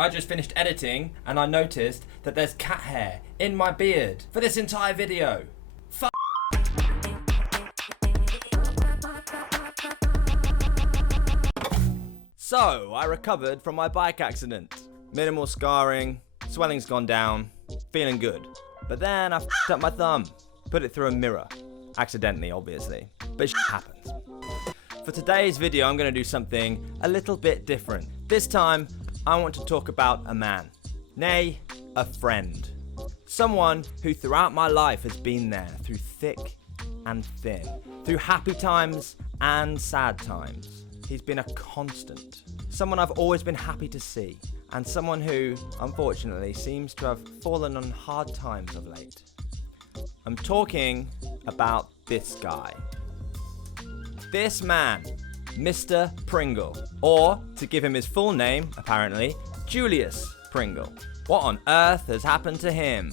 I just finished editing and I noticed that there's cat hair in my beard for this entire video. So, I recovered from my bike accident. Minimal scarring, swelling's gone down, feeling good. But then I f***ed up my thumb, put it through a mirror. Accidentally, obviously, but shit happens. For today's video, I'm going to do something a little bit different. This time, I want to talk about a man, nay, a friend. Someone who throughout my life has been there through thick and thin, through happy times and sad times. He's been a constant, someone I've always been happy to see, and someone who, unfortunately, seems to have fallen on hard times of late. I'm talking about this guy. This man, Mr. Pringle, or, to give him his full name, apparently, Julius Pringle. What on earth has happened to him?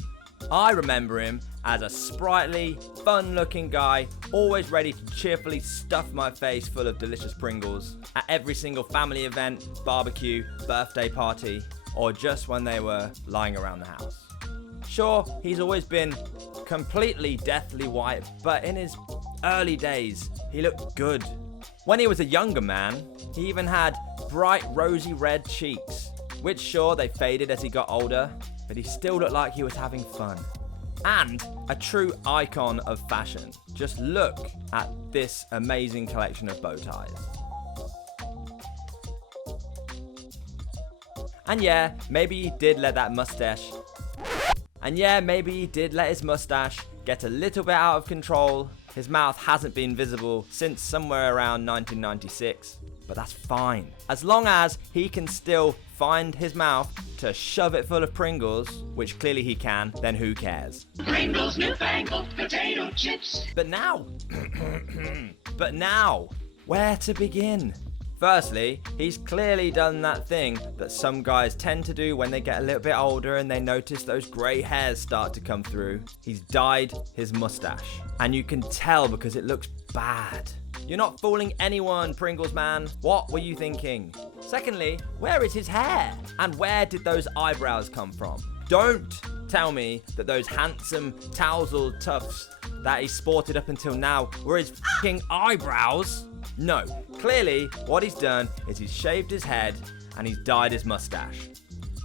I remember him as a sprightly, fun-looking guy, always ready to cheerfully stuff my face full of delicious Pringles at every single family event, barbecue, birthday party, or just when they were lying around the house. Sure, he's always been completely deathly white, but in his early days, he looked good. When he was a younger man, he even had bright rosy red cheeks, which sure, they faded as he got older, but he still looked like he was having fun. And a true icon of fashion. Just look at this amazing collection of bow ties. And yeah, maybe he did let that mustache. And yeah, maybe he did let his mustache get a little bit out of control. His mouth hasn't been visible since somewhere around 1996. But that's fine. As long as he can still find his mouth to shove it full of Pringles, which clearly he can, then who cares? Pringles newfangled potato chips. But now, where to begin? Firstly, he's clearly done that thing that some guys tend to do when they get a little bit older and they notice those grey hairs start to come through. He's dyed his mustache. And you can tell because it looks bad. You're not fooling anyone, Pringles Man. What were you thinking? Secondly, where is his hair? And where did those eyebrows come from? Don't tell me that those handsome tousle tufts that he sported up until now were his f***ing eyebrows. No, clearly what he's done is he's shaved his head and he's dyed his mustache.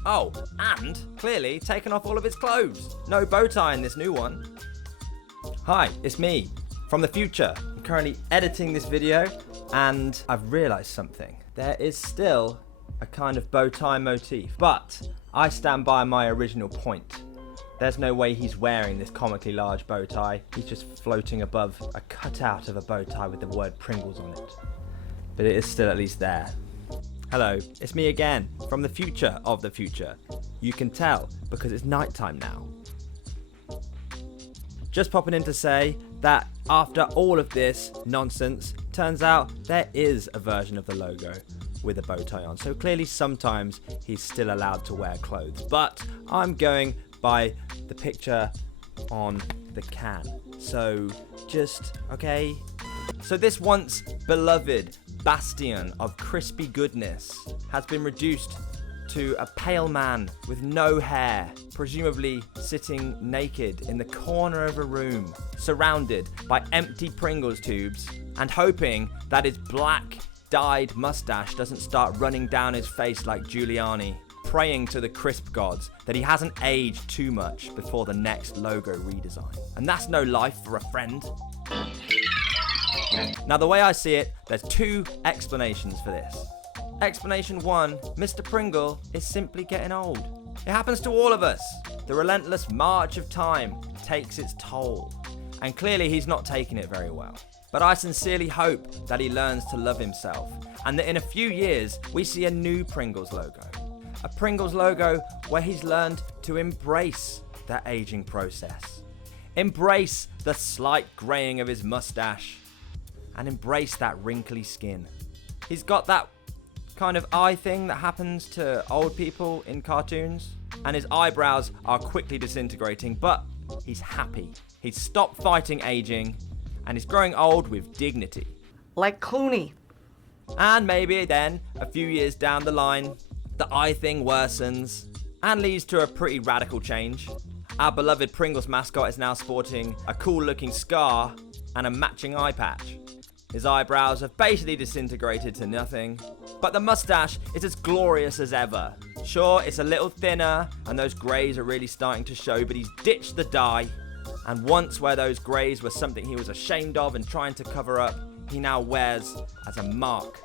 Oh, and clearly taken off all of his clothes. No bow tie in this new one. Hi, it's me from the future. I'm currently editing this video and I've realized something. There is still a kind of bow tie motif, but I stand by my original point. There's no way he's wearing this comically large bow tie. He's just floating above a cutout of a bow tie with the word Pringles on it. But it is still at least there. Hello, it's me again, from the future of the future. You can tell because it's nighttime now. Just popping in to say that after all of this nonsense, turns out there is a version of the logo with a bow tie on. So clearly sometimes he's still allowed to wear clothes. But I'm going by the picture on the can. So just, okay. So this once beloved bastion of crispy goodness has been reduced to a pale man with no hair, presumably sitting naked in the corner of a room, surrounded by empty Pringles tubes, and hoping that his black dyed mustache doesn't start running down his face like Giuliani, praying to the crisp gods that he hasn't aged too much before the next logo redesign. And that's no life for a friend. Now, the way I see it, there's two explanations for this. Explanation one, Mr. Pringle is simply getting old. It happens to all of us. The relentless march of time takes its toll. And clearly he's not taking it very well. But I sincerely hope that he learns to love himself and that in a few years we see a new Pringles logo. A Pringles logo where he's learned to embrace that aging process. Embrace the slight greying of his mustache and embrace that wrinkly skin. He's got that kind of eye thing that happens to old people in cartoons, and his eyebrows are quickly disintegrating, but he's happy. He's stopped fighting aging and he's growing old with dignity. Like Clooney. And maybe then, a few years down the line, the eye thing worsens and leads to a pretty radical change. Our beloved Pringles mascot is now sporting a cool looking scar and a matching eye patch. His eyebrows have basically disintegrated to nothing, but the mustache is as glorious as ever. Sure, it's a little thinner and those greys are really starting to show, but he's ditched the dye. And once where those greys were something he was ashamed of and trying to cover up, he now wears as a mark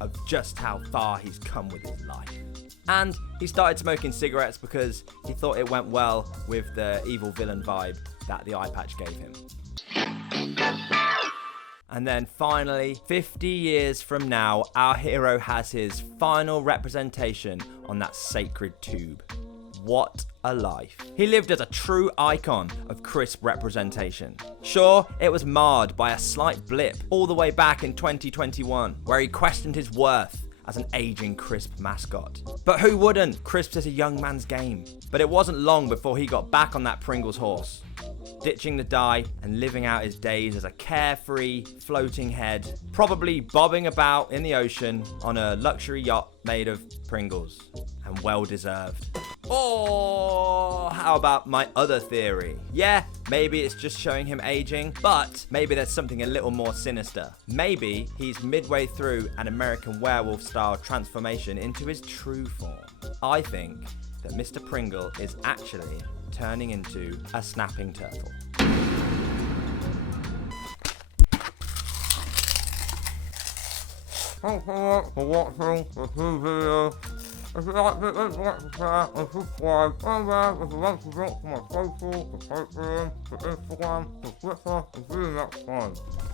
of just how far he's come with his life. And he started smoking cigarettes because he thought it went well with the evil villain vibe that the eye patch gave him. And then finally, 50 years from now, our hero has his final representation on that sacred tube. What a life. He lived as a true icon of crisp representation. Sure, it was marred by a slight blip all the way back in 2021, where he questioned his worth as an aging crisp mascot. But who wouldn't? Crisps is a young man's game. But it wasn't long before he got back on that Pringles horse, ditching the dye and living out his days as a carefree, floating head, probably bobbing about in the ocean on a luxury yacht made of Pringles. And well deserved. Or how about my other theory? Yeah, maybe it's just showing him aging, but maybe there's something a little more sinister. Maybe he's midway through an American Werewolf style transformation into his true form. I think that Mr. Pringle is actually turning into a snapping turtle. Thanks a lot for watching this new video. If you liked it, don't forget to share and subscribe. And there is a link to my social, to Patreon, to Instagram, to Twitter, and see you next time.